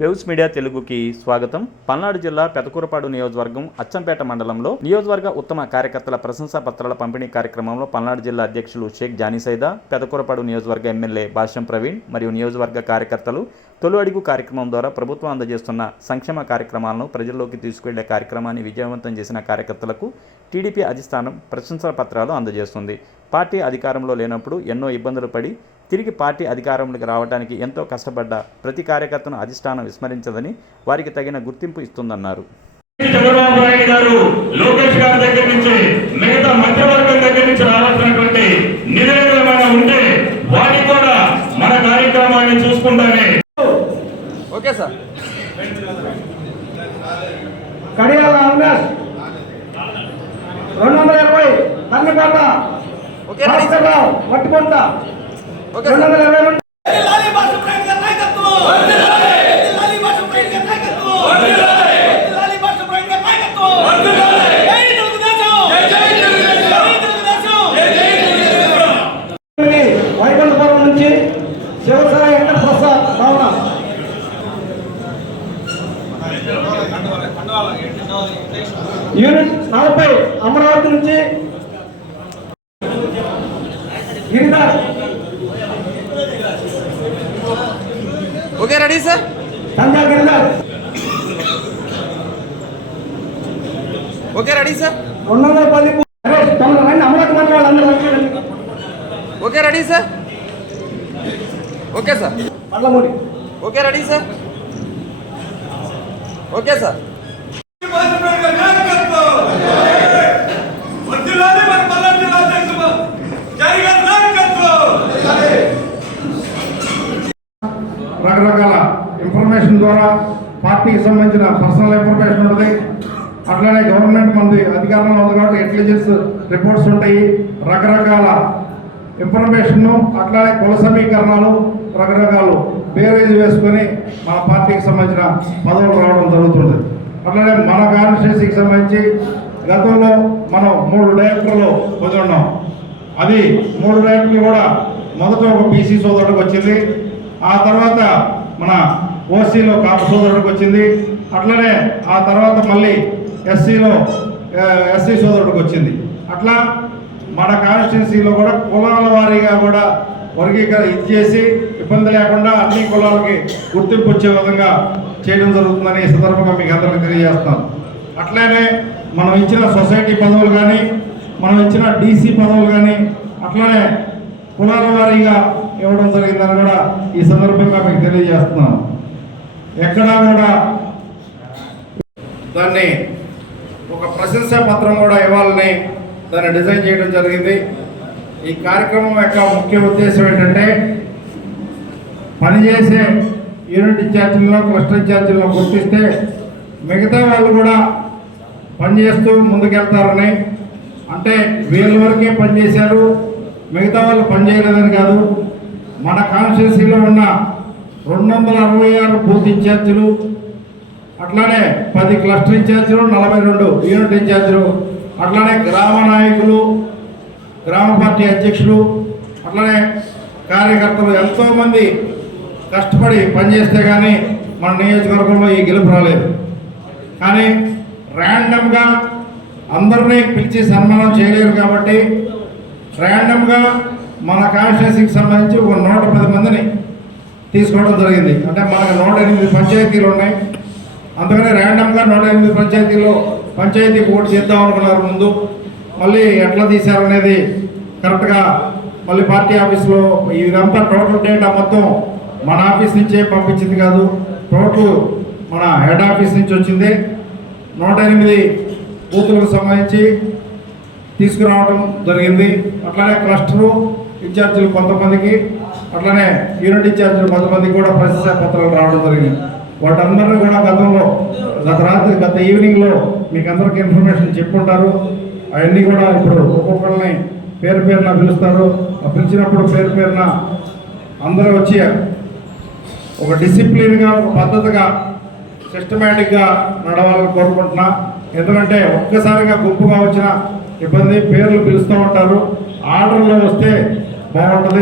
Waves media తెలుగుకి స్వాగతం. పల్నాడు జిల్లా పెదకూరపాడు నియోజకవర్గం అచ్చంపేట మండలంలో నియోజకవర్గ ఉత్తమ కార్యకర్తల ప్రశంసా పత్రాల పంపిణీ కార్యక్రమంలో పల్నాడు జిల్లా అధ్యక్షులు షేక్ జానీ సైదా, పెదకూరపాడు నియోజకవర్గ ఎమ్మెల్యే భాష్యం ప్రవీణ్ మరియు నియోజకవర్గ కార్యకర్తలు తొలి అడుగు కార్యక్రమం ద్వారా ప్రభుత్వం అందజేస్తున్న సంక్షేమ కార్యక్రమాలను ప్రజల్లోకి తీసుకెళ్లే కార్యక్రమాన్ని విజయవంతం చేసిన కార్యకర్తలకు టీడీపీ అధిష్టానం ప్రశంసా పత్రాలు అందజేస్తుంది. పార్టీ అధికారంలో లేనప్పుడు ఎన్నో ఇబ్బందులు పడి తిరిగి పార్టీ అధికారంలోకి రావడానికి ఎంతో కష్టపడ్డ ప్రతి కార్యకర్తను అధిష్టానం విస్మరించదని, వారికి తగిన గుర్తింపు ఇస్తుందన్నారు. చంద్రబాబు నాయుడు గారు లోకేష్ గారి దగ్గర నుంచి మిగతా మంత్రివర్గం దగ్గర నుంచి రావాల్సినటువంటి నిధులు ఏమైనా ఉంటే వాటిని కూడా మన కార్యక్రమాన్ని చూసుకుంటానే. Okay sir. కడియాల అవినాష్ 220 కన్నపాట మట్టికొంట 222 వైకుంఠపురం నుంచి శివసాయి వెంకట ప్రసాద్ భావన, యూనిట్ 40 అమరావతి నుంచి Giridhar. Okay ready sir. Sanjay Giridhar. Okay ready sir. 210 Amaravati మండలి వాళ్ళందరూ. Okay ready sir. Okay sir. Pallamudi. Okay ready sir. Okay sir. రకరకాల ఇన్ఫర్మేషన్ ద్వారా పార్టీకి సంబంధించిన పర్సనల్ ఇన్ఫర్మేషన్ ఉంటుంది. అట్లానే గవర్నమెంట్ మంది అధికారంలో ఉంది కాబట్టి ఇంటెలిజెన్స్ రిపోర్ట్స్ ఉంటాయి. రకరకాల ఇన్ఫర్మేషన్, అట్లానే కుల సమీకరణాలు, రకరకాలు బేరేజ్ వేసుకొని మన పార్టీకి సంబంధించిన పదవులు రావడం జరుగుతుంది. అట్లానే మన కాన్స్టిట్యూన్సీకి సంబంధించి గతంలో మనం 3 డైరెక్టర్లు పొంది ఉన్నాం. అది 3 డైరెక్టర్లు కూడా మొదట ఒక బీసీ సోదరుడికి వచ్చింది, ఆ తర్వాత మన ఓసీలో కాపు సోదరుడికి వచ్చింది, అట్లనే ఆ తర్వాత మళ్ళీ ఎస్సీ సోదరుడికి వచ్చింది. అట్లా మన కాన్స్టిట్యున్సీలో కూడా కులాల వారీగా కూడా చేసి ఇబ్బంది లేకుండా అన్ని కులాలకి గుర్తింపు వచ్చే విధంగా చేయడం జరుగుతుందని ఈ సందర్భంగా మీకు అందరికీ తెలియజేస్తాను. అట్లనే మనం ఇచ్చిన సొసైటీ పదవులు కానీ, మనం ఇచ్చిన డీసీ పదవులు కానీ అట్లనే కులాల వారీగా ఇవ్వడం జరిగిందని కూడా ఈ సందర్భంగా మీకు తెలియజేస్తున్నాను. ఎక్కడా కూడా దాన్ని ఒక ప్రశంసా పత్రం కూడా ఇవ్వాలని దాన్ని డిజైన్ చేయడం జరిగింది. ఈ కార్యక్రమం యొక్క ముఖ్య ఉద్దేశం ఏంటంటే, పనిచేసే యూనిట్ ఇన్ఛార్జీలను, క్లస్టర్ ఇన్ఛార్జీలను గుర్తిస్తే మిగతా వాళ్ళు కూడా పనిచేస్తూ ముందుకెళ్తారని, అంటే వీళ్ళ వరకే పనిచేశారు మిగతా వాళ్ళు పనిచేయలేదని కాదు. మన కాన్స్టిట్యున్సీలో ఉన్న 266 బూత్ ఇన్ఛార్జీలు, అట్లానే 10 క్లస్టర్ ఇన్ఛార్జీలు, 42 యూనిట్ ఇన్ఛార్జీలు, అట్లానే గ్రామ నాయకులు, గ్రామ పార్టీ అధ్యక్షులు, అట్లనే కార్యకర్తలు ఎంతోమంది కష్టపడి పనిచేస్తే కానీ మన నియోజకవర్గంలో ఈ గెలుపు రాలేదు. కానీ ర్యాండమ్గా అందరినీ పిలిచి సన్మానం చేయలేరు కాబట్టి ర్యాండమ్గా మన కాన్స్టిట్యున్సీకి సంబంధించి ఒక 110 మందిని తీసుకోవడం జరిగింది. అంటే మనకు 108 పంచాయతీలు ఉన్నాయి. అందుకని ర్యాండమ్గా 108 పంచాయతీల్లో పంచాయతీకి ఓటు చేద్దాం అనుకున్నారు ముందు. మళ్ళీ ఎట్లా తీశారనేది కరెక్ట్గా మళ్ళీ పార్టీ ఆఫీస్లో ఇదంతా టోటల్ డేటా మొత్తం మన ఆఫీస్ నుంచే పంపించింది కాదు, టోటల్ మన హెడ్ ఆఫీస్ నుంచి వచ్చింది. 108 బూతులకు సంబంధించి తీసుకురావడం జరిగింది. అట్లానే క్లస్టరు ఇన్ఛార్జీలు కొంతమందికి, అట్లనే యూనిట్ ఇన్ఛార్జీలు కొంతమందికి కూడా ప్రశంసా పత్రాలు రావడం జరిగింది. వాటందరినీ కూడా గత ఈవినింగ్లో మీకు అందరికీ ఇన్ఫర్మేషన్ చెప్పుకుంటారు. అవన్నీ కూడా ఇప్పుడు ఒక్కొక్కరిని పేరు పేరున పిలుస్తారు. పిలిచినప్పుడు పేరు పేరున అందరూ వచ్చి ఒక డిసిప్లిన్గా, ఒక పద్ధతిగా, సిస్టమేటిక్గా నడవాలని కోరుకుంటున్నా. ఎందుకంటే ఒక్కసారిగా గుంపుగా వచ్చిన ఇబ్బంది, పేర్లు పిలుస్తూ ఉంటారు. ఆర్డర్లో వస్తే బాగుంటుంది.